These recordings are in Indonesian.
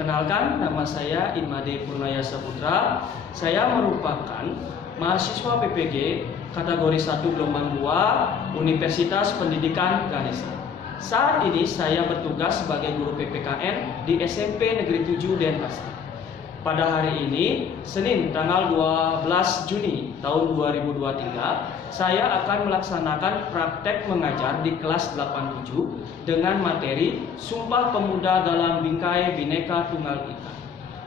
Perkenalkan, nama saya Imade Purnaya Saputra. Saya merupakan mahasiswa PPG kategori 1 gelombang 2 Universitas Pendidikan Ganesha. Saat ini saya bertugas sebagai guru PPKN di SMP Negeri 7 Denpasar. Pada hari ini, Senin tanggal 12 Juni tahun 2023, saya akan melaksanakan praktek mengajar di kelas 87 dengan materi Sumpah Pemuda dalam Bingkai Bhinneka Tunggal Ika.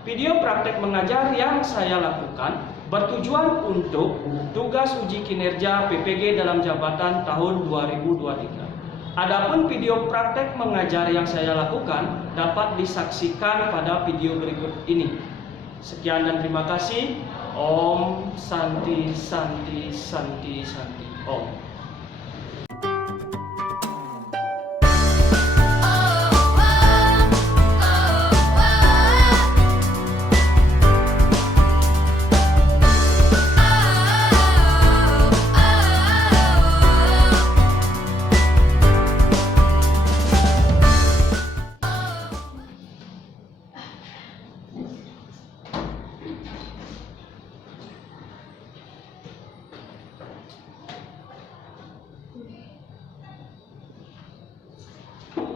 Video praktek mengajar yang saya lakukan bertujuan untuk tugas uji kinerja PPG dalam jabatan tahun 2023. Adapun video praktek mengajar yang saya lakukan dapat disaksikan pada video berikut ini. Sekian dan terima kasih. Om Santi Santi Santi Santi Om.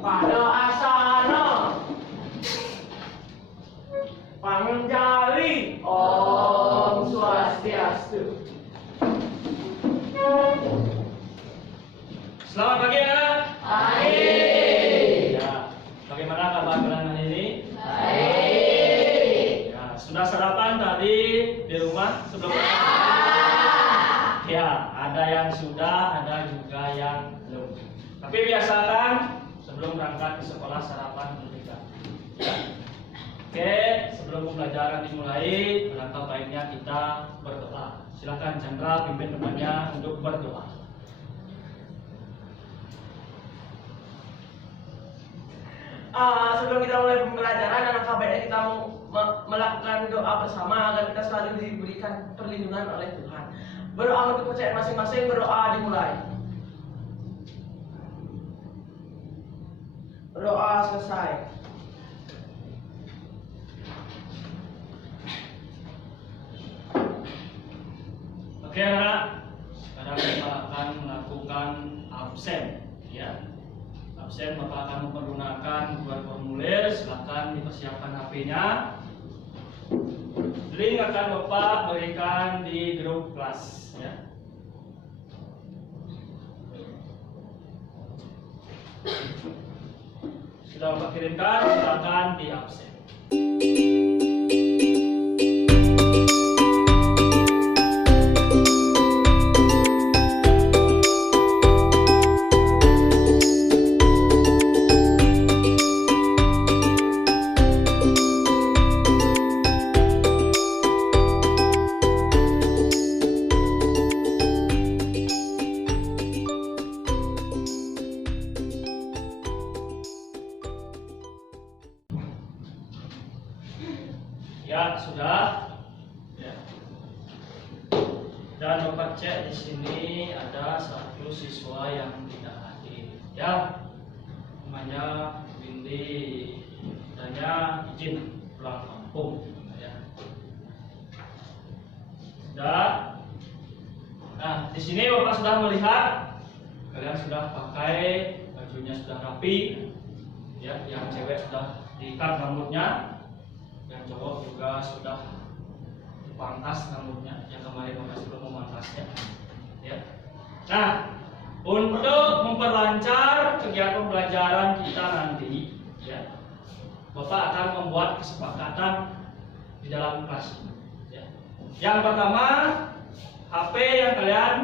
Pada asana pangjali Om Swastiastu. Selamat pagi anak. Baik. Ya, bagaimana kabar kalian hari ini? Baik. Ya, sudah sarapan tadi di rumah sebelum? Ya, ada yang sudah, ada juga yang belum. Tapi biasakan sebelum berangkat ke sekolah sarapan terlebih dahulu. Ya. Oke, sebelum pembelajaran dimulai, alangkah baiknya kita berdoa. Silakan Chandra pimpin temannya untuk berdoa. Sebelum kita mulai pembelajaran, alangkah baiknya kita melakukan doa bersama agar kita selalu diberikan perlindungan oleh Tuhan. Berdoa untuk kepercayaan masing-masing, berdoa dimulai. Berdoa selesai. Oke anak, sekarang kita akan melakukan absen. Ya, absen Bapak akan menggunakan dua formulir. Silakan dipersiapkan HP-nya. Link akan Bapak berikan di grup kelas. Ya. Sudah Bapak kirimkan, silakan di absen. Ya, sudah. Ya. Dan Bapak cek di sini ada satu siswa yang tidak hadir. Ya, namanya Windy. Katanya izin pulang kampung. Ya. Sudah. Nah, di sini Bapak sudah melihat kalian sudah pakai bajunya sudah rapi. Ya, yang cewek sudah diikat rambutnya. Yang cowok juga sudah dipangkas rambutnya, yang kemarin Bapak sudah memangkasnya. Ya. Nah, untuk memperlancar kegiatan pembelajaran kita nanti, ya, Bapak akan membuat kesepakatan di dalam kelas. Ya. Yang pertama, HP yang kalian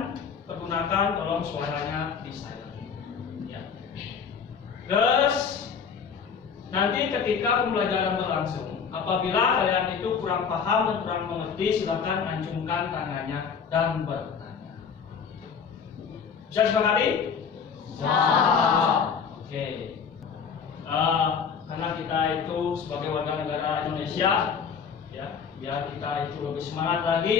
pergunakan tolong suaranya di silent. Ya. Terus nanti ketika pembelajaran berlangsung, apabila kalian itu kurang paham dan kurang mengerti, silakan acungkan tangannya dan bertanya. Bisa disepakati? Ya. Oke. Karena kita itu sebagai warga negara Indonesia, ya, biar kita itu lebih semangat lagi,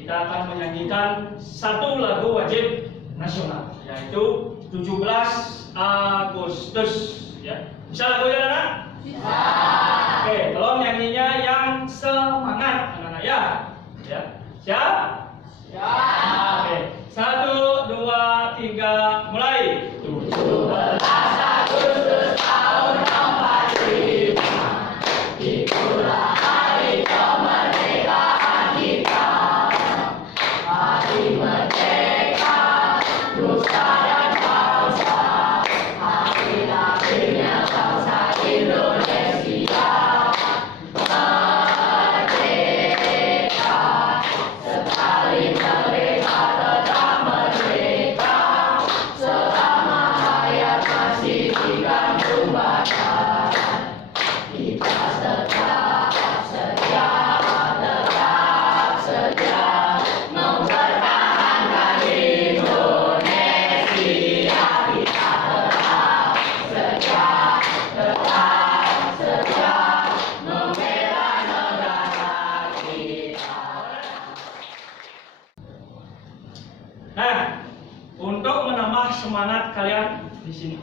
kita akan menyanyikan satu lagu wajib nasional, yaitu 17 Agustus. Ya. Bisa lagunya, anak? Bisa. Oke, tolong nyanyinya yang semangat anak-anak ya. Ya. Siap? Siap. Oke. 1, 2, 3, mulai. 17 Agustus tahun 45. Itulah hari kemerdekaan kita. Hari merdeka, nusa dan bangsa. Hari lahirnya bangsa Indonesia. Merdeka, sekali merdeka tetap merdeka. Selama hayat masih dikandung badan, kita tetap setia mempertahankan Indonesia. Kita tetap setia membela negara kita. Nah, untuk menambah semangat kalian di sini,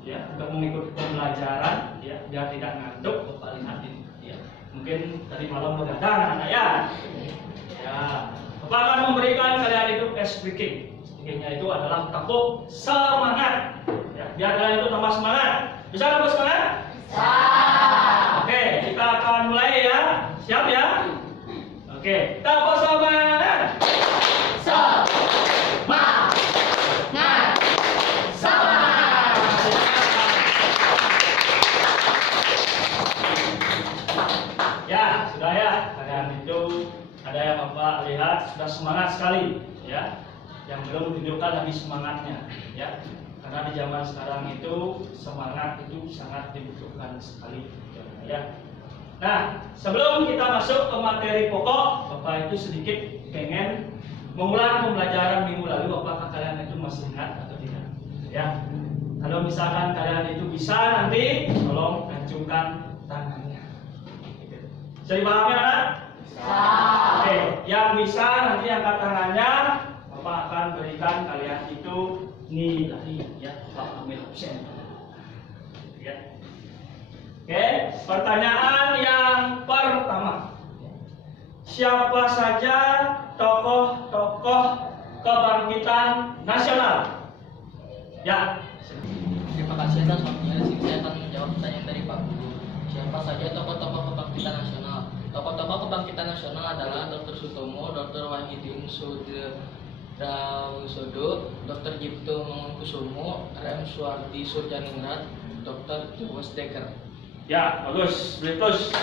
ya, untuk mengikuti pembelajaran, ya, biar tidak ngantuk, Bapak lihat ini, ya. Mungkin tadi malam begadang, anak ya. Ya, Bapak akan memberikan kalian itu speaking. Speakingnya itu adalah tepuk semangat, ya, biar kalian itu tambah semangat. Bisa tambah semangat? Bisa. Oke, kita akan mulai ya. Siap ya? Oke, tepuk semangat. Ya, sudah ya. Kalian itu ada yang Bapak lihat sudah semangat sekali, ya. Yang belum tunjukkan lagi semangatnya, ya. Karena di zaman sekarang itu semangat itu sangat dibutuhkan sekali, ya. Nah, sebelum kita masuk ke materi pokok, Bapak itu sedikit pengen mengulang pembelajaran minggu lalu. Apakah kalian itu masih ingat atau tidak? Ya. Kalau misalkan kalian itu bisa, nanti tolong acungkan tangannya. Bisa dipahami anak? Bisa. Oke, yang bisa nanti angkat tangannya, Bapak akan berikan kalian itu nilai, ya. Bapak ambil absen. Ya. Oke, pertanyaan yang pertama. Siapa saja tokoh-tokoh kebangkitan nasional? Ya. Terima kasih atas waktunya. Di sini saya akan menjawab pertanyaan dari Pak Guru. Siapa saja tokoh-tokoh kebangkitan nasional? Tokoh-tokoh kebangkitan nasional adalah Dr. Sutomo, Dr. Wahidin Sudarsono, Dr. Jipto Mangunkusumo, RM Suwardi Surjaningrat, Dr. Jowas Dekker. Ya, bagus. Terus.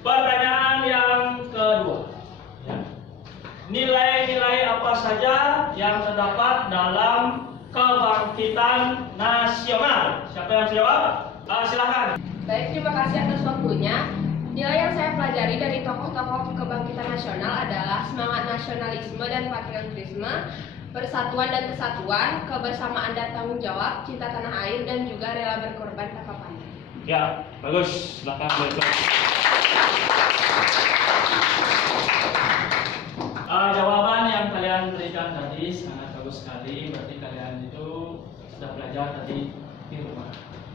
Pertanyaan yang kedua. Ya. Nilai-nilai apa saja yang terdapat dalam kebangkitan nasional? Siapa yang harus jawab? Silakan. Baik, terima kasih atas waktunya. Nilai yang saya pelajari dari tokoh-tokoh kebangkitan nasional adalah semangat nasionalisme dan patriotisme, persatuan dan kesatuan, kebersamaan dan tanggung jawab, cinta tanah air, dan juga rela berkorban tanpa pandang. Ya, bagus. Silakan berikut. Jawaban yang kalian berikan tadi sangat bagus sekali. Berarti kalian itu sudah belajar tadi di rumah,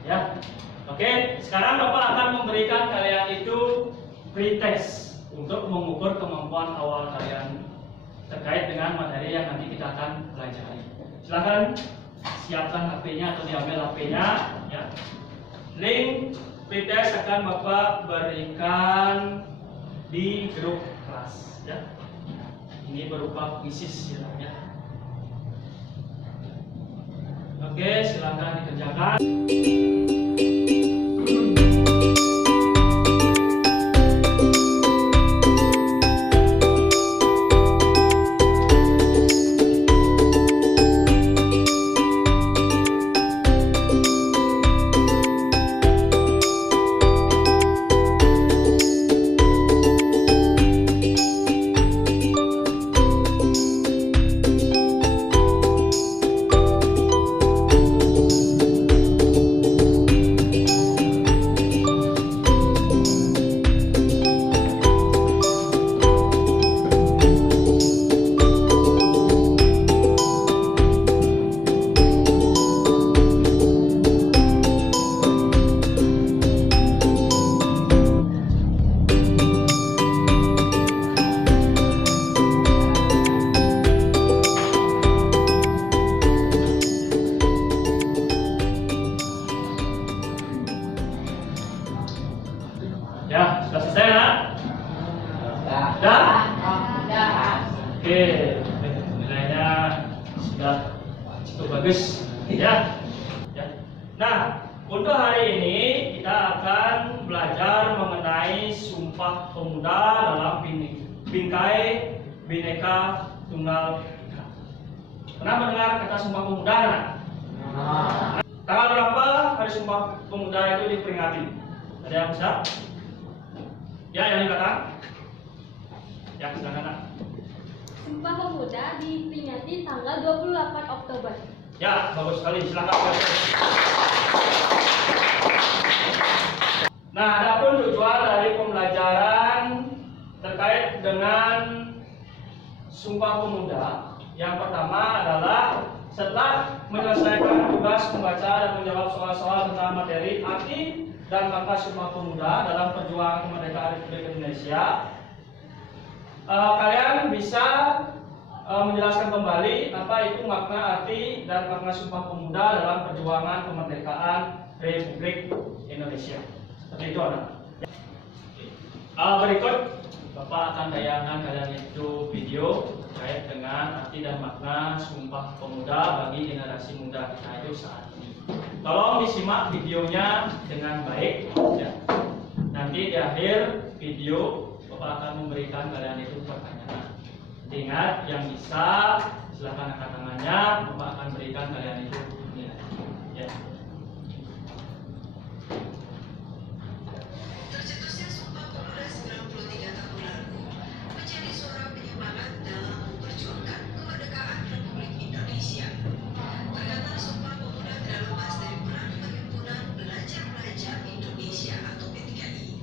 ya. Oke, sekarang Bapak akan memberikan kalian itu pretest untuk mengukur kemampuan awal kalian terkait dengan materi yang nanti kita akan pelajari. Silakan siapkan HP-nya atau diambil HP-nya, ya. Link pretest akan Bapak berikan di grup kelas, ya. Ini berupa kuisis ya. Oke, silakan dikerjakan. Itu bagus. Ya. Nah, untuk hari ini kita akan belajar mengenai Sumpah Pemuda dalam bingkai Bhinneka Tunggal Ika. Pernah mendengar kata Sumpah Pemuda? Tanggal berapa hari Sumpah Pemuda itu diperingati? Ada yang bisa? Ya, yang di belakang. Ya, silakan. Nak. Sumpah Pemuda diperingati tanggal 28 Oktober. Ya, bagus sekali. Silakan. Nah, adapun tujuan dari pembelajaran terkait dengan Sumpah Pemuda, yang pertama adalah setelah menyelesaikan tugas membaca dan menjawab soal-soal tentang materi arti dan makna Sumpah Pemuda dalam perjuangan kemerdekaan Republik Indonesia, kalian bisa menjelaskan kembali apa itu makna arti dan makna Sumpah Pemuda dalam perjuangan kemerdekaan Republik Indonesia. Seperti itu, anak. Berikut Bapak akan tayangkan kalian itu video terkait dengan arti dan makna Sumpah Pemuda bagi generasi muda kita itu saat ini. Tolong disimak videonya dengan baik. Ya. Nanti di akhir video Bapak akan memberikan kalian itu pertanyaan. Ingat, yang bisa silakan angkat tangannya. Bapak akan berikan kalian itu nilai. Ya. Tercetusnya Sumpah Pemuda 93 tahun lalu menjadi suara penyemangat dalam memperjuangkan kemerdekaan Republik Indonesia. Ternyata Sumpah Pemuda tidak lepas dari peran Perhimpunan Pelajar-Pelajar Indonesia atau P3I.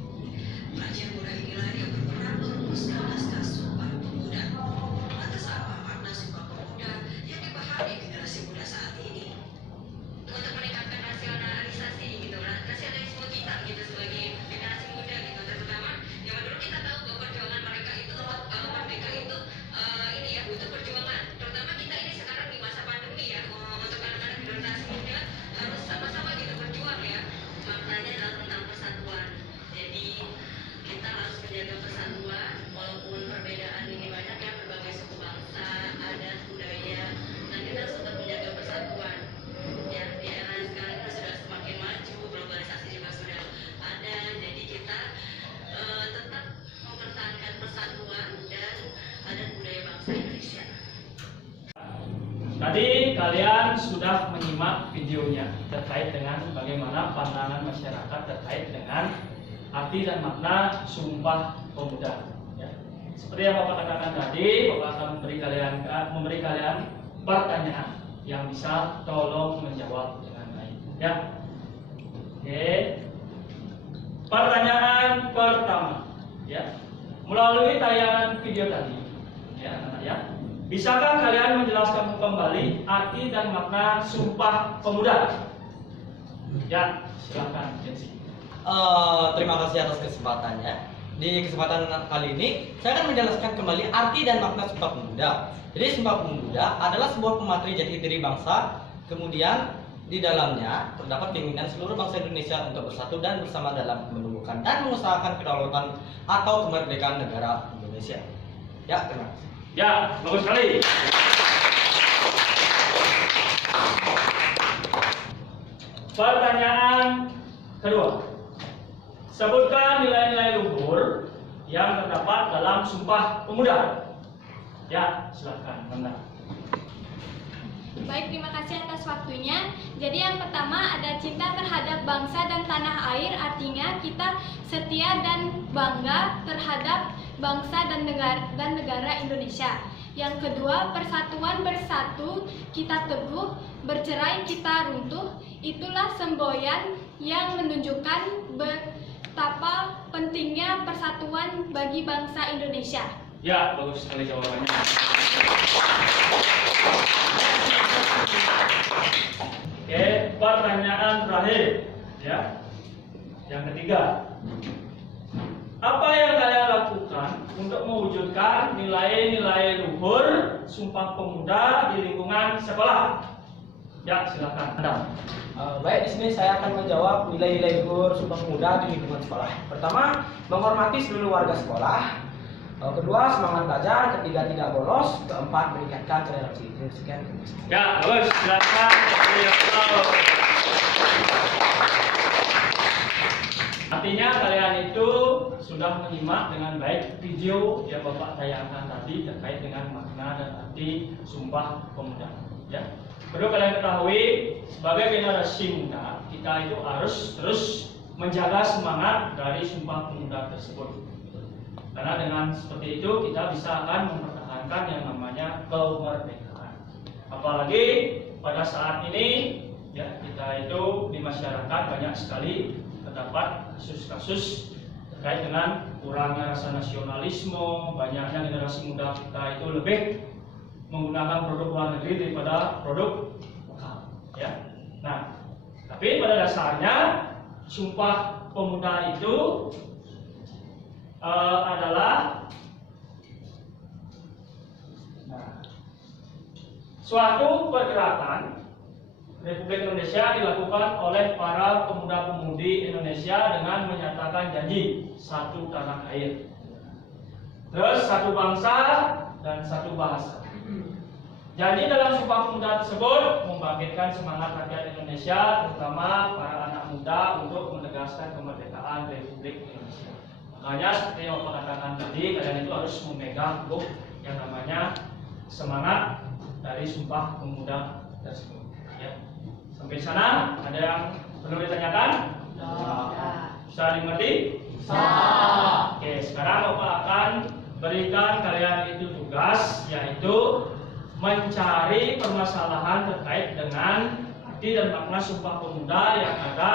Pelajar muda inilah yang berperan merumuskan naskah Sumpah Pemuda. Lantas apa makna Sumpah Pemuda yang dipahami generasi muda saat ini? Untuk meningkatkan rasionalisasi gitu, rasionalisme kita gitu sebagai generasi muda gitu, terutama zaman dulu kita tahu bahwa perjuangan mereka itu merdeka itu ini ya butuh perjuangan, terutama kita ini sekarang di masa pandemi ya, untuk anak-anak generasi muda harus sama-sama gitu berjuang ya. Maknanya adalah tentang persatuan, jadi kita harus menjaga persatuan walaupun perbedaan ini banyak ya, berbagai suku bangsa, adat, budaya, nah kita harus tetap menjaga persatuan. Ya, di era sekarang kita sudah semakin maju, globalisasi juga sudah ada, jadi kita tetap mempertahankan persatuan dan adat budaya bangsa Indonesia. Tadi kalian sudah menyimak videonya terkait dengan bagaimana pandangan masyarakat terkait dengan arti dan makna Sumpah Pemuda. Ya. Seperti yang Bapak katakan tadi, Bapak akan memberi kalian pertanyaan yang bisa tolong menjawab dengan baik. Ya. Oke. Pertanyaan pertama, ya. Melalui tayangan video tadi, ya, anak ya. Bisakah kalian menjelaskan kembali arti dan makna Sumpah Pemuda? Ya, silakan, Jensi. Terima kasih atas kesempatannya. Di kesempatan kali ini, saya akan menjelaskan kembali arti dan makna Sumpah Pemuda. Jadi Sumpah Pemuda adalah sebuah pemateri jati diri bangsa. Kemudian di dalamnya terdapat keinginan seluruh bangsa Indonesia untuk bersatu dan bersama dalam menumbuhkan dan mengusahakan kedaulatan atau kemerdekaan negara Indonesia. Ya, terima kasih. Ya, bagus sekali. Pertanyaan kedua. Sebutkan nilai-nilai luhur yang terdapat dalam Sumpah Pemuda. Ya, silakan, Nanda. Baik, terima kasih atas waktunya. Jadi yang pertama ada cinta terhadap bangsa dan tanah air, artinya kita setia dan bangga terhadap bangsa dan negara Indonesia. Yang kedua, persatuan bersatu kita teguh, bercerai kita runtuh. Itulah semboyan yang menunjukkan betapa pentingnya persatuan bagi bangsa Indonesia. Ya, bagus sekali jawabannya. Oke, pertanyaan terakhir, ya. Yang ketiga, apa yang kalian lakukan untuk mewujudkan nilai-nilai luhur Sumpah Pemuda di lingkungan sekolah? Ya, silakan. Anda. Baik, di sini saya akan menjawab nilai-nilai luhur Sumpah Pemuda di lingkungan sekolah. Pertama, menghormati seluruh warga sekolah. Kedua, semangat belajar. Ketiga, tidak bolos. Keempat, meningkatkan toleransi. Sekian. Ya, bagus. Silakan. Artinya kalian itu sudah menyimak dengan baik video yang Bapak tayangkan tadi terkait dengan makna dan arti Sumpah Pemuda. Ya, perlu kalian ketahui sebagai generasi muda kita itu harus terus menjaga semangat dari Sumpah Pemuda tersebut. Karena dengan seperti itu kita bisa akan mempertahankan yang namanya kemerdekaan. Apalagi pada saat ini ya kita itu di masyarakat banyak sekali terdapat kasus-kasus terkait dengan kurangnya rasa nasionalisme, banyaknya generasi muda kita itu lebih menggunakan produk luar negeri daripada produk lokal. Ya. Nah, tapi pada dasarnya Sumpah Pemuda itu adalah suatu pergerakan Republik Indonesia dilakukan oleh para pemuda-pemudi Indonesia dengan menyatakan janji satu tanah air, terus satu bangsa dan satu bahasa. Janji dalam Sumpah Pemuda tersebut membangkitkan semangat rakyat Indonesia, terutama para anak muda untuk menegaskan kemerdekaan Republik Indonesia. Makanya seperti yang Bapak katakan tadi, kalian itu harus memegang teguh yang namanya semangat dari Sumpah Pemuda tersebut. Ya. Sampai sana ada yang perlu ditanyakan? Bisa dimengerti? Oke, sekarang Bapak akan berikan kalian itu tugas, yaitu mencari permasalahan terkait dengan arti dan makna Sumpah Pemuda yang ada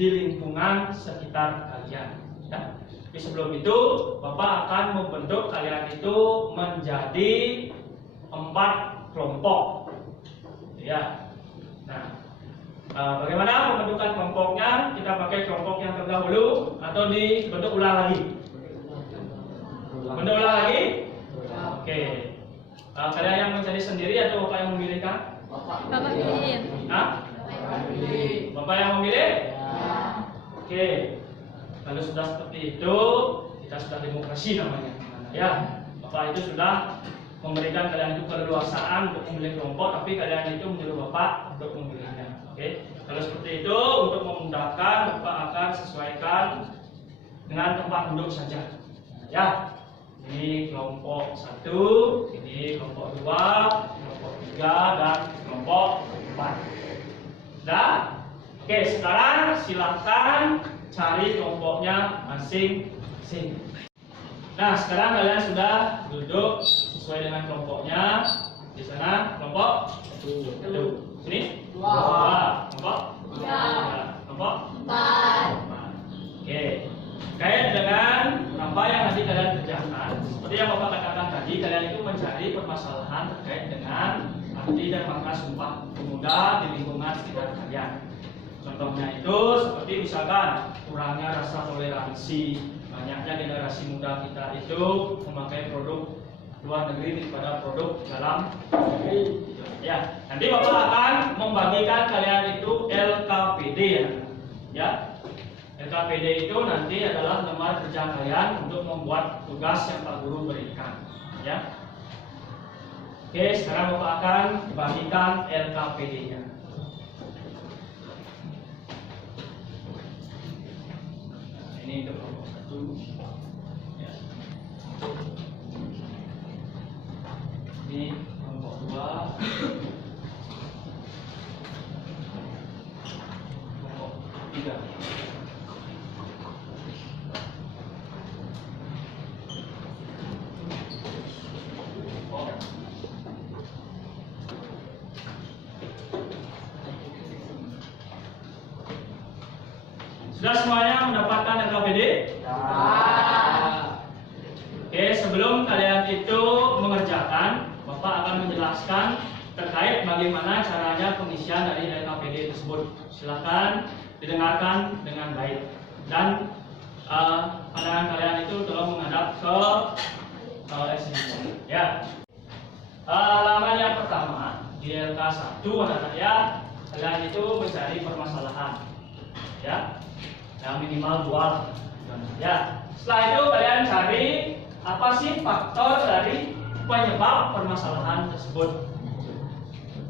di lingkungan sekitar kalian. Ya. Tapi sebelum itu, Bapak akan membentuk kalian itu menjadi 4 kelompok. Ya. Nah, bagaimana pembentukan kelompoknya? Kita pakai kelompok yang terdahulu atau dibentuk ulang lagi? Bentuk ulang lagi? Oke. Kalian yang mencari sendiri atau Bapak yang memilihkan? Bapak pilih. Hah? Bapak yang memilih? Oke. Kalau sudah seperti itu, kita sudah demokrasi namanya. Ya, Bapak itu sudah memberikan kalian itu keleluasaan untuk memilih kelompok, tapi kalian itu menyuruh Bapak untuk memilihnya. Oke. Kalau seperti itu, untuk memudahkan, Bapak akan sesuaikan dengan tempat duduk saja. Ya. Ini kelompok 1, ini kelompok 2, kelompok 3, dan kelompok 4. Sudah? Oke, sekarang silakan cari kelompoknya masing-masing. Nah, sekarang kalian sudah duduk sesuai dengan kelompoknya. Di sana kelompok 1. Sini 2. Kelompok 3. Kelompok 4. Oke. Terkait dengan apa yang nanti kalian kerjakan, seperti yang Bapak katakan tadi, kalian itu mencari permasalahan terkait dengan arti dan makna Sumpah Pemuda di lingkungan sekitar kalian. Contohnya itu seperti misalkan kurangnya rasa toleransi, banyaknya generasi muda kita itu memakai produk luar negeri daripada produk dalam negeri. Ya, nanti Bapak akan membagikan kalian itu LKPD ya. LKPD itu nanti adalah lembar kerja kalian untuk membuat tugas yang Pak Guru berikan. Ya. Oke, sekarang Bapak akan bagikan LKPD-nya. Ini untuk kelompok 1. Ya. Ini kelompok 2. Kelompok 3. Sudah semuanya mendapatkan LKPD? Oke, sebelum kalian itu mengerjakan, Bapak akan menjelaskan terkait bagaimana caranya pengisian dari LKPD tersebut. Silakan didengarkan dengan baik dan pandangan kalian itu tolong menghadap ke sini. Ya. Halaman yang pertama di LK1 anak-anak ya, kalian itu mencari permasalahan. Ya. Yang minimal 2 ya. Setelah itu kalian cari apa sih faktor dari penyebab permasalahan tersebut.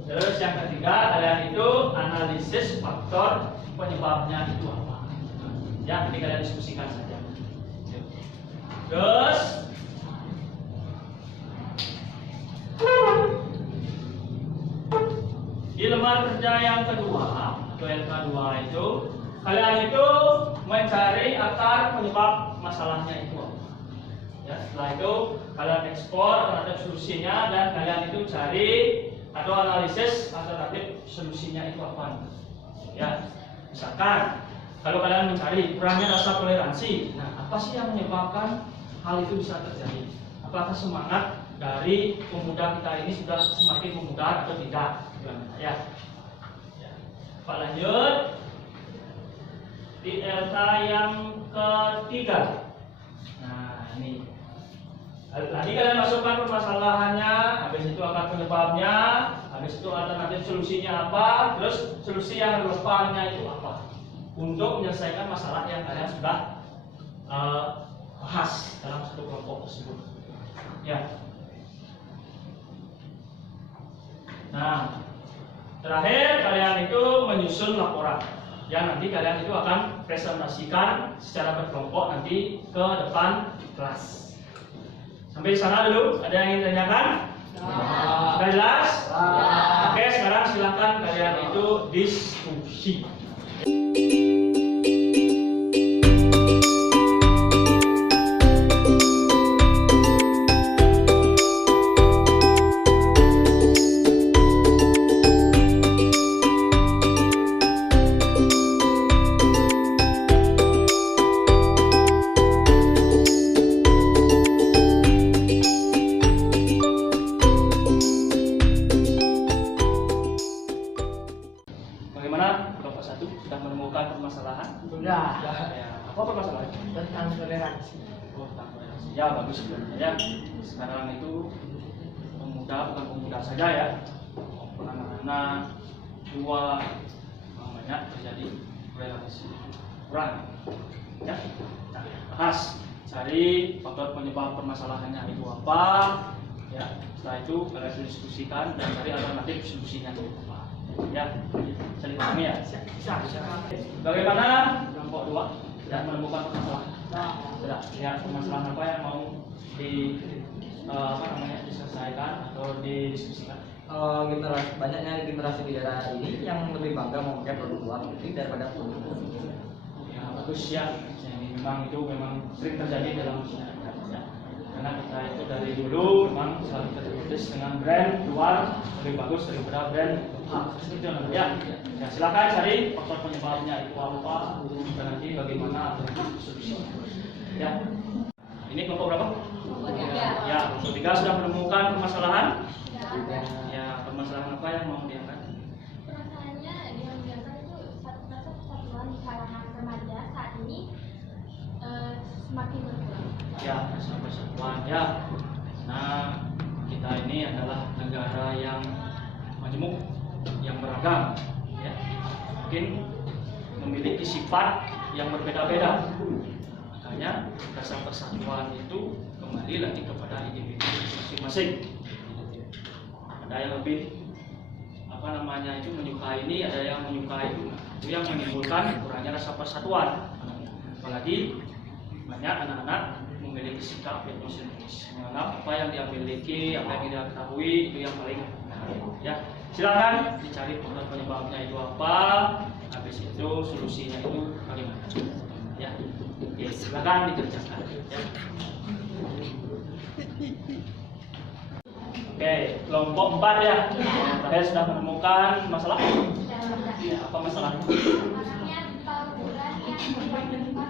Terus yang ketiga, kalian itu analisis faktor penyebabnya itu apa. Ya, nanti kalian diskusikan saja. Terus di lembar kerja yang kedua atau yang kedua itu kalian itu mencari akar penyebab masalahnya itu apa. Ya, setelah itu kalian ekspor terhadap solusinya dan kalian itu cari atau analisis alternatif solusinya itu apa. Ya, misalkan kalau kalian mencari kurangnya rasa toleransi, nah apa sih yang menyebabkan hal itu bisa terjadi? Apakah semangat dari pemuda kita ini sudah semakin memudar atau tidak? Ya. Pak lanjut di delta yang ketiga. Nah ini tadi kalian masukkan permasalahannya, habis itu akar penyebabnya, habis itu alternatif solusinya apa, terus solusi yang relevannya itu apa untuk menyelesaikan masalah yang kalian sudah bahas dalam satu kelompok tersebut. Ya. Nah, terakhir kalian itu menyusun laporan yang nanti kalian itu akan presentasikan secara berkelompok nanti ke depan kelas. Sampai di sana dulu, ada yang ingin tanyakan? Sudah jelas? Oke, sekarang silakan kalian itu diskusi. Bagaimana kelompok 1 sudah menemukan permasalahan? Sudah. Ya. Apa permasalahannya? Tentang toleransi. Oh, tentang toleransi. Ya bagus sebenarnya. Ya. Sekarang itu pemuda bukan pemuda saja ya, anak-anak tua banyak terjadi toleransi kurang. Ya. Nah, bahas cari faktor penyebab permasalahannya itu apa. Ya. Setelah itu kalian diskusikan dan cari alternatif solusinya itu apa. Ya, bisa dipahami ya? Bisa. Bagaimana kelompok 2 sudah menemukan permasalahan? Sudah. Ya, permasalahan apa yang mau diselesaikan atau didiskusikan? Banyaknya generasi di daerah ini yang lebih bangga memakai produk luar negeri daripada produk Indonesia. Ya, bagus ya. Jadi memang sering terjadi dalam masyarakat ya. Karena kita itu dari dulu memang selalu tertulis dengan brand luar lebih bagus daripada brand seperti itu namanya. Ya, silakan cari faktor penyebabnya itu apa dan nanti bagaimana solusi. Ya. Ini kelompok berapa? Ya, kelompok 3 sudah menemukan permasalahan. Ya, permasalahan apa yang mau diangkat? Permasalahannya yang biasa itu satu persatuan di kalangan remaja saat ini semakin berkurang. Ya, persatuan ya. Nah, kita ini adalah negara yang majemuk, yang beragam, ya. Mungkin memiliki sifat yang berbeda-beda. Makanya rasa persatuan itu kembali lagi kepada individu masing-masing. Ada yang lebih itu menyukai ini, ada yang menyukai itu yang menimbulkan kurangnya rasa persatuan. Apalagi banyak anak-anak memiliki sikap etnosentrisis, menganggap apa yang dia miliki, apa yang dia ketahui itu yang paling benar. Ya, silakan dicari faktor penyebabnya itu apa, habis itu solusinya itu bagaimana. Ya, oke, silakan dikerjakan. Ya. Oke, kelompok 4 ya. Saya sudah menemukan masalah. Ya, apa masalahnya? Masalahnya tawuran yang diperlukan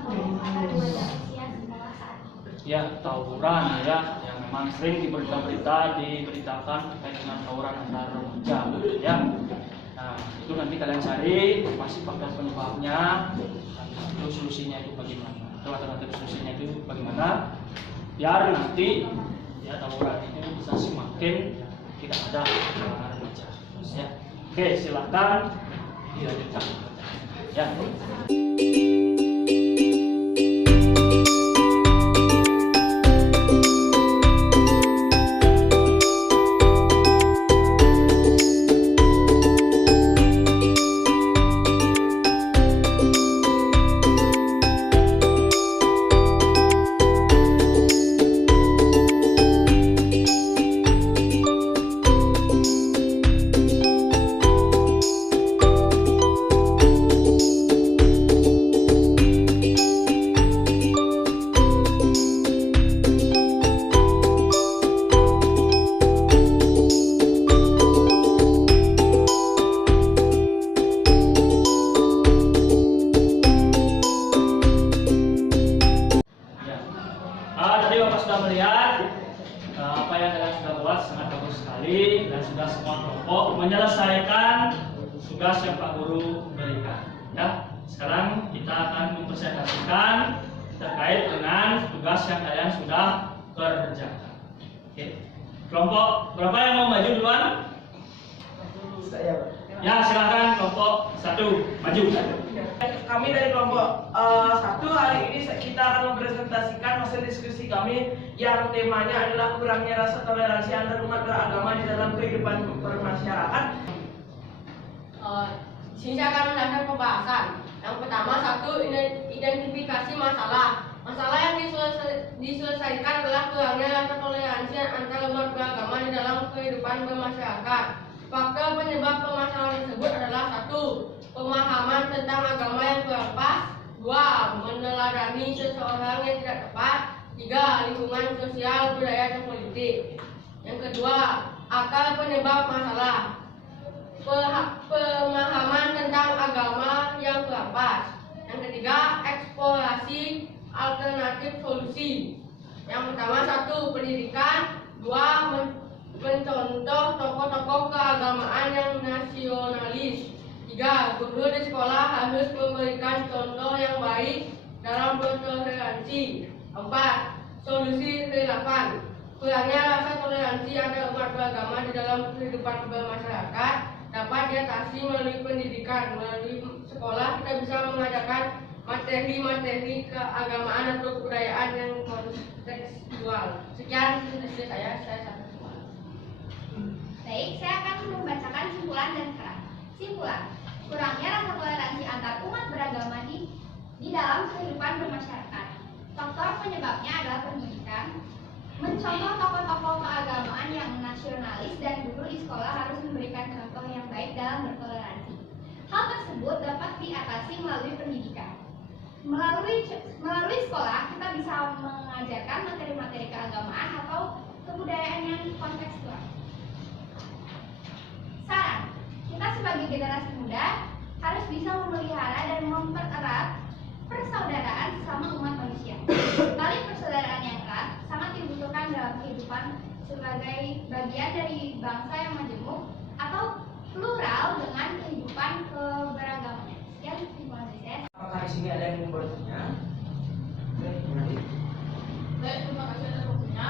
oleh para remaja usia sekolah saat ini. Ya, tawuran ya, yang memang sering diberitakan terkait dengan tawuran antar remaja ya. Nah, itu nanti kalian cari pasti faktor penyebabnya, itu solusinya itu bagaimana, atau alternatif solusinya itu bagaimana, biar nanti ya tawuran itu bisa semakin tidak ada tawuran remaja ya. Oke, silakan dilanjutkan ya. menyelesaikan tugas yang Pak Guru berikan. Ya, sekarang kita akan mempresentasikan terkait dengan tugas yang kalian sudah kerjakan. Oke. Kelompok berapa yang mau maju duluan? Saya. Ya, silakan kelompok 1 maju. Kami dari kelompok 1 hari ini kita akan mempresentasikan hasil diskusi kami yang temanya adalah kurangnya rasa toleransi antar umat beragama di dalam kehidupan bermasyarakat. Sini saya akan menjelaskan pembahasan. Yang pertama, 1, identifikasi masalah. Masalah yang diselesaikan adalah kurangnya rasa toleransi antar umat beragama di dalam kehidupan bermasyarakat. Faktor penyebab permasalahan tersebut adalah 1. Pemahaman tentang agama yang kurang pas. 2. Meneladani seseorang yang tidak tepat. 3. Lingkungan sosial, budaya, dan politik. Yang kedua, akar penyebab masalah. Pemahaman tentang agama yang kurang pas. Yang ketiga, eksplorasi alternatif solusi. Yang pertama, 1. Pendidikan. 2. Mencontoh tokoh-tokoh keagamaan yang nasionalis. 3. Guru di sekolah harus memberikan contoh yang baik dalam bertoleransi. 4. Solusi relevan. Kurangnya rasa toleransi antar umat beragama di dalam kehidupan bermasyarakat dapat diatasi melalui pendidikan. Melalui sekolah kita bisa mengajarkan materi-materi keagamaan atau kebudayaan yang kontekstual. Sekian dari saya satu. Baik, saya akan membacakan simpulan dan keran. Simpulan, kurangnya rasa toleransi antar umat beragama di dalam kehidupan bermasyarakat. Faktor penyebabnya adalah pendidikan. Mencontoh tokoh-tokoh keagamaan yang nasionalis dan guru di sekolah harus memberikan contoh yang baik dalam bertoleransi. Hal tersebut dapat diatasi melalui pendidikan. Melalui sekolah, kita bisa mengajarkan materi-materi keagamaan atau kebudayaan yang kontekstual. Saran, kita sebagai generasi muda harus bisa memelihara dan mempererat persaudaraan sesama umat manusia. Tali persaudaraan yang erat sangat dibutuhkan dalam kehidupan sebagai bagian dari bangsa yang majemuk atau plural dengan kehidupan keberagamannya. Sekian simpulan dari saya. Apakah di sini ada yang mau bertanya? Baik, terima kasih atas waktunya.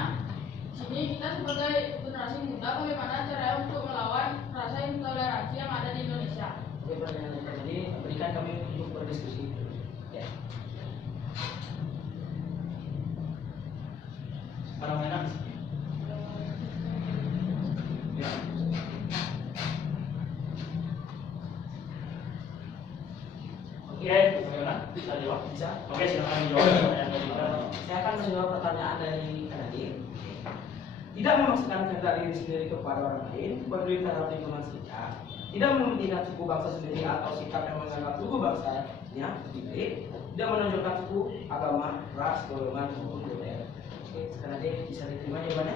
Di sini kita sebagai generasi muda, bagaimana cara untuk melawan rasa intoleransi yang ada di Indonesia? Oke, pertanyaan yang tadi berikan kami untuk berdiskusi. Ya. Orang enak. Ya. Oke, bagaimana? Bisa jawab? Bisa. Oke, silakan dijawab pertanyaan dari kita. Saya akan menjawab pertanyaan dari Nadir. Tidak memaksakan kehendak diri sendiri kepada orang lain, peduli terhadap lingkungan sekitar, tidak mementingkan suku bangsa sendiri atau sikap yang menganggap suku bangsanya lebih baik, tidak menonjolkan suku, agama, ras, golongan, maupun budaya. Oke, sekarang Nadir bisa diterima jawabannya.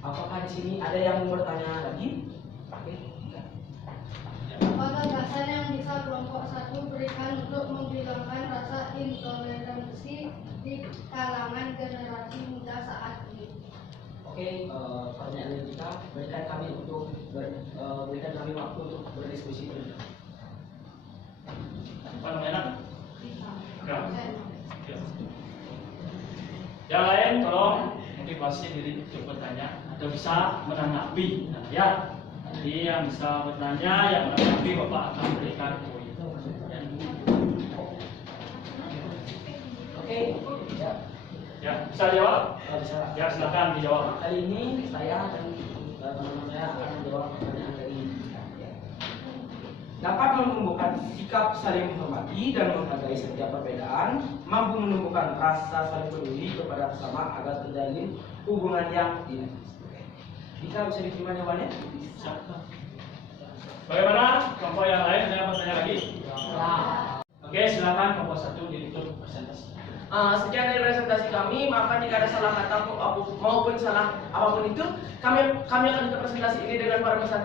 Apakah di sini ada yang mau bertanya lagi? Oke. Pada dasar yang bisa kelompok 1 berikan untuk menghilangkan rasa intoleransi di kalangan generasi muda saat ini. Oke, pertanyaan dari kita berikan kami waktu untuk berdiskusi. Apa namanya? Ya. Yang lain tolong motivasi diri untuk bertanya atau bisa menanggapi. Nah, ya. Jadi yang bisa bertanya, yang menanggapi Bapak akan berikan poin. Oke, ya. Ya, bisa jawab? Bisa. Ya, silakan dijawab. Kali ini saya dan teman-teman saya akan menjawab pertanyaan dari kita. Ya. Dapat menumbuhkan sikap saling menghormati dan menghargai setiap perbedaan, mampu menumbuhkan rasa saling peduli kepada sesama agar terjalin hubungan yang dinamis. Bisa diterima jawabannya? Bisa. Bagaimana? Kelompok yang lain ada yang bertanya lagi? Oke, silakan kelompok 1 ditutup presentasi. Sekian dari presentasi kami. Maka jika ada salah kata maupun salah apapun itu, kami akan tutup presentasi ini dengan para peserta.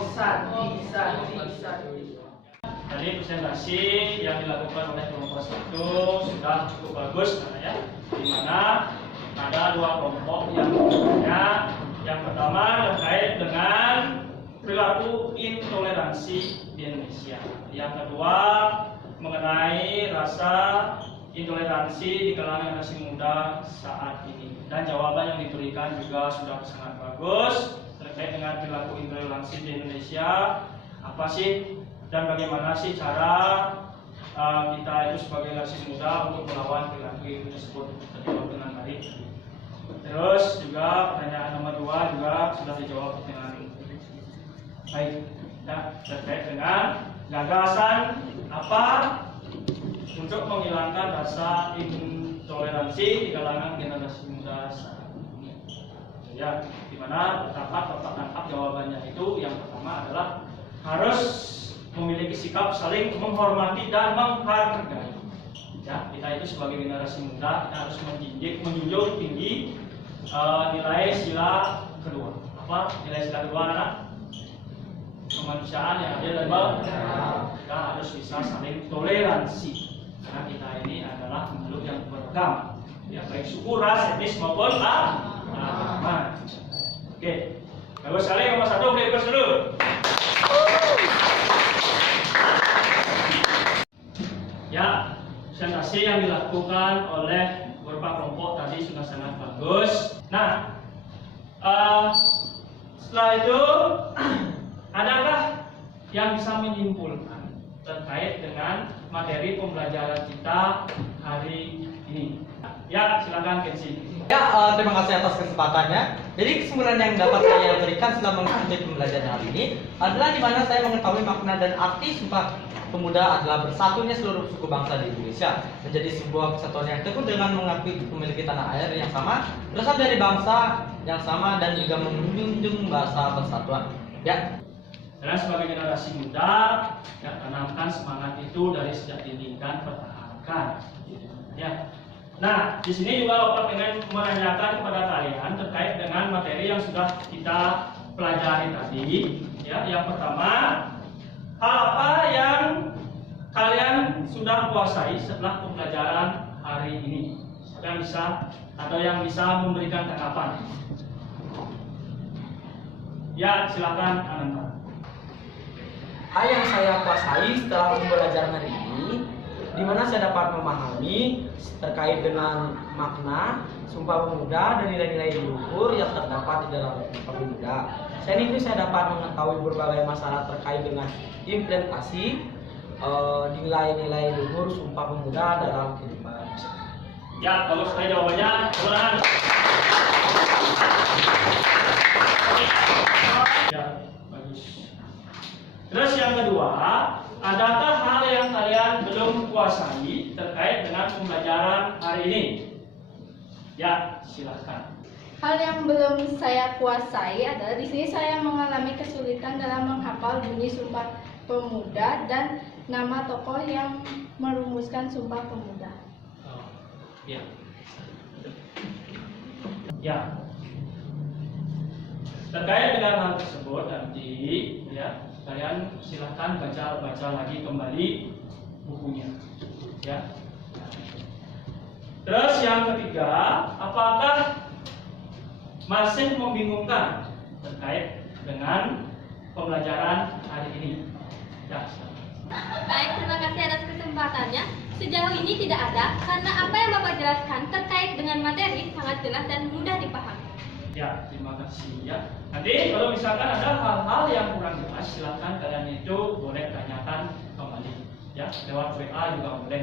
Bisa. Tadi presentasi yang dilakukan oleh kelompok 1 sudah cukup bagus, ya. Di mana ada 2 kelompok yang bertanya Yang pertama terkait dengan perilaku intoleransi di Indonesia. Yang kedua mengenai rasa intoleransi di kalangan generasi muda saat ini. Dan jawaban yang diberikan juga sudah sangat bagus terkait dengan perilaku intoleransi di Indonesia. Apa sih dan bagaimana sih cara kita itu sebagai generasi muda untuk melawan perilaku itu tersebut terjawab dengan baik. Terus juga pertanyaan nomor 2 juga sudah dijawab dengan baik. Nah, terkait dengan gagasan apa untuk menghilangkan rasa intoleransi di kalangan generasi muda saat ini. Ya, dimana terdapat kotak tangkap jawabannya itu yang pertama adalah harus memiliki sikap saling menghormati dan menghargai. Ya, kita itu sebagai generasi muda kita harus menjunjung tinggi nilai sila kedua. Apa nilai sila kedua, anak? Kemanusiaan yang adil dan beradab. Kita harus bisa saling toleransi karena kita ini adalah makhluk yang beragama, ya, baik suku, ras, etnis maupun agama. Oke, bagus sekali. Nomor 1 beri plus dulu. Ya, presentasi yang dilakukan oleh beberapa kelompok tadi sudah sangat bagus. Nah, setelah itu adakah yang bisa menyimpulkan terkait dengan materi pembelajaran kita hari ini? Ya, silakan Kenzi. Ya, terima kasih atas kesempatannya. Jadi kesimpulan yang dapat saya berikan setelah mengikuti pembelajaran hari ini adalah di mana saya mengetahui makna dan arti Sumpah Pemuda adalah bersatunya seluruh suku bangsa di Indonesia menjadi sebuah kesatuan yang teguh dengan mengakui memiliki tanah air yang sama, berasal dari bangsa yang sama dan juga menjunjung bahasa persatuan. Ya. Dan sebagai generasi muda, ya, tanamkan semangat itu dari sejak dini dan pertahankan. Ya. Nah, di sini juga Bapak ingin menanyakan kepada kalian terkait dengan materi yang sudah kita pelajari tadi. Ya, yang pertama, hal apa yang kalian sudah kuasai setelah pembelajaran hari ini? Siapa yang bisa atau yang bisa memberikan tanggapan? Ya, silakan Ananta. Hal yang saya kuasai setelah pembelajaran hari ini, di mana saya dapat memahami terkait dengan makna Sumpah Pemuda dan nilai-nilai luhur yang terdapat di dalam Sumpah Pemuda. Selain itu saya dapat mengetahui berbagai masalah terkait dengan implementasi nilai-nilai luhur Sumpah Pemuda dalam kehidupan. Ya, bagus sekali jawabannya. Silakan. Ya, bagus. Terus yang kedua, adakah hal yang kalian belum kuasai terkait dengan pembelajaran hari ini? Ya, silakan. Hal yang belum saya kuasai adalah di sini saya mengalami kesulitan dalam menghafal bunyi Sumpah Pemuda dan nama tokoh yang merumuskan Sumpah Pemuda. Oh, ya. Ya. Terkait dengan hal tersebut nanti, ya, kalian silahkan baca lagi kembali bukunya. Ya. Terus yang ketiga, apakah masih membingungkan terkait dengan pembelajaran hari ini? Ya. Baik, terima kasih atas kesempatannya. Sejauh ini tidak ada, karena apa yang Bapak jelaskan terkait dengan materi sangat jelas dan mudah dipahami. Ya, terima kasih ya. Nanti kalau misalkan ada hal-hal yang kurang jelas, silakan kalian itu boleh tanyakan kembali. Ya, lewat WA juga boleh,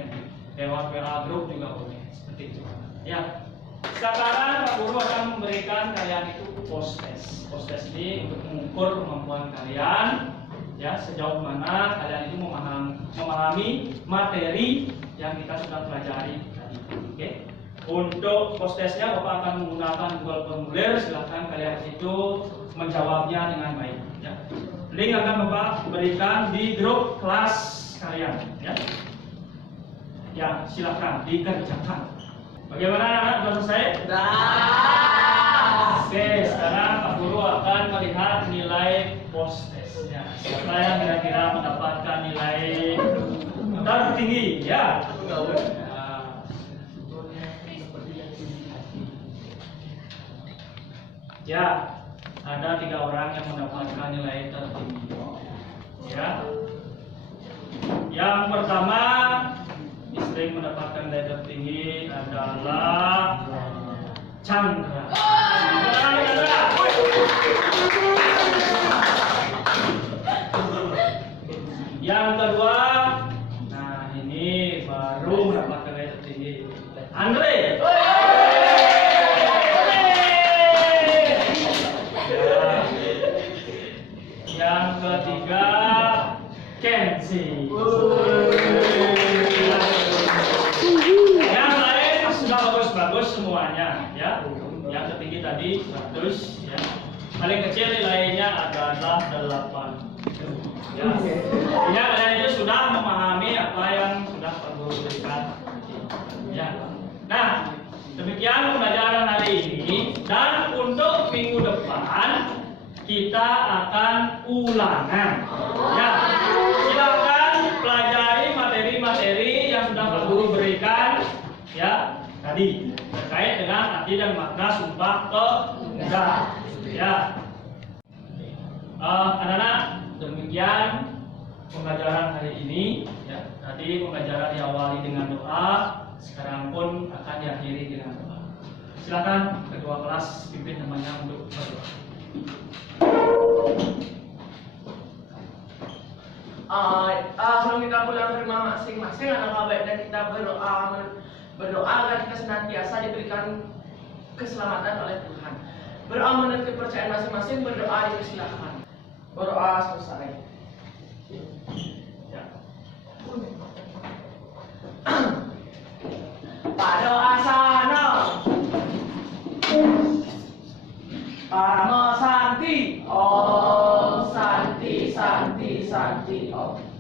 lewat WA grup juga boleh, seperti itu. Ya. Sekarang Pak Guru akan memberikan kalian itu post test. Post test ini untuk mengukur kemampuan kalian, ya, sejauh mana kalian itu memahami materi yang kita sudah pelajari tadi. Oke. Untuk post testnya Bapak akan menggunakan Google Formulir. Silahkan kalian itu menjawabnya dengan baik. Ya. Link akan Bapak berikan di grup kelas kalian. Ya, ya, silahkan dikerjakan. Bagaimana anak? Sudah selesai? Dah. Oke, sekarang Pak Guru akan melihat nilai post testnya. Siapa yang kira-kira mendapatkan nilai tertinggi? Ya. Ya, ada 3 orang yang mendapatkan nilai tertinggi. Ya. Yang pertama istri mendapatkan nilai tertinggi adalah Chandra. Yang kedua, nah ini baru mendapatkan nilai tertinggi, Andre. Yang ketiga, Kenzi. Yang lain sudah bagus-bagus semuanya, ya. Yang tertinggi tadi 100, ya. Paling kecil nilainya adalah 8. Ya. Ya, kalian itu sudah memahami apa yang sudah Pak Guru berikan. Ya. Nah, demikian pembelajaran hari ini, dan untuk minggu depan kita akan ulangan. Ya, silakan pelajari materi-materi yang sudah Pak Guru berikan ya tadi terkait dengan arti dan makna Sumpah Pemuda. Ya, anak-anak, demikian pembelajaran hari ini. Ya, tadi pembelajaran diawali dengan doa, sekarang pun akan diakhiri dengan doa. Silakan ketua kelas pimpin namanya untuk berdoa. Sebelum kita pulang ke rumah masing-masing, anak baik dan kita berdoa agar kita senantiasa diberikan keselamatan oleh Tuhan. Berdoa menurut kepercayaan masing-masing, berdoa dipersilakan. Berdoa selesai. Ya. Pada asana Parama Santi. Om Santi Santi Santi Om.